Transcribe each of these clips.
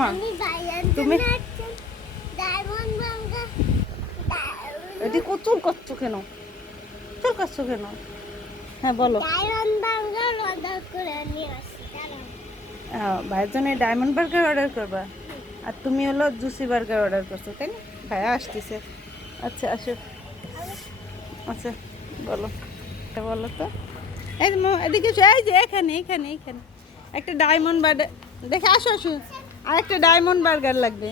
মা তুমি এটি চুল করছো কেন? চুল করছো কেন? হ্যাঁ বলো। ভাইয়ের জন্য ডায়মন্ড বার্গার অর্ডার করবা, আর তুমি হলো জুসি বার্গার অর্ডার করছো, তাই না? ভাইয়া আসতেছে। আচ্ছা আসো। আচ্ছা বলো, বলো তো। এই যে এদিকে এসো, এই যে এখানে এখানে এখানে একটা ডায়মন্ড বার্গার দেখে আসো আসো। আর একটা ডায়মন্ড বার্গার লাগবে।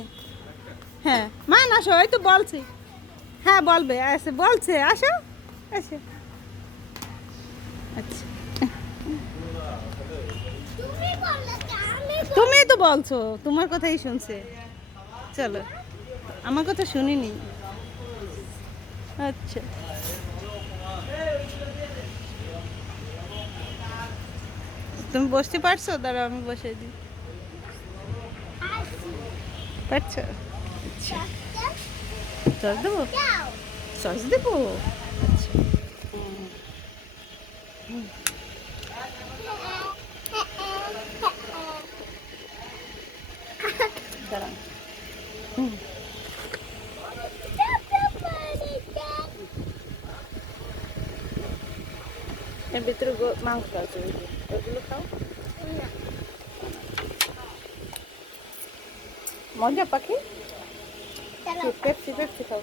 হ্যাঁ মান আসো, এই তো বলছি। হ্যাঁ বলবে, আসে বলছে, আসো আসো। আচ্ছা তুমি তো বলছো, তোমার কথাই শুনছে। চলো, আমার কথা শুনিনি। আচ্ছা তুমি বসতে পারছো? দাঁড়াও আমি বসে দিই। পারছো? আচ্ছা সস দেবো, সস দেবো। আচ্ছা দাঁড়াও। হুম, এর ভিতরে মাংস আছে, ওগুলো খাও। মজা পাখি, পেপসি পেপসি খাও।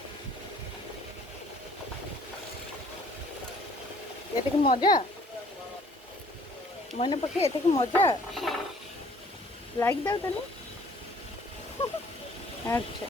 এটা কি মজা? ময়না পাখি এটা কি মজা? লাইক দাও তাহলে। আচ্ছা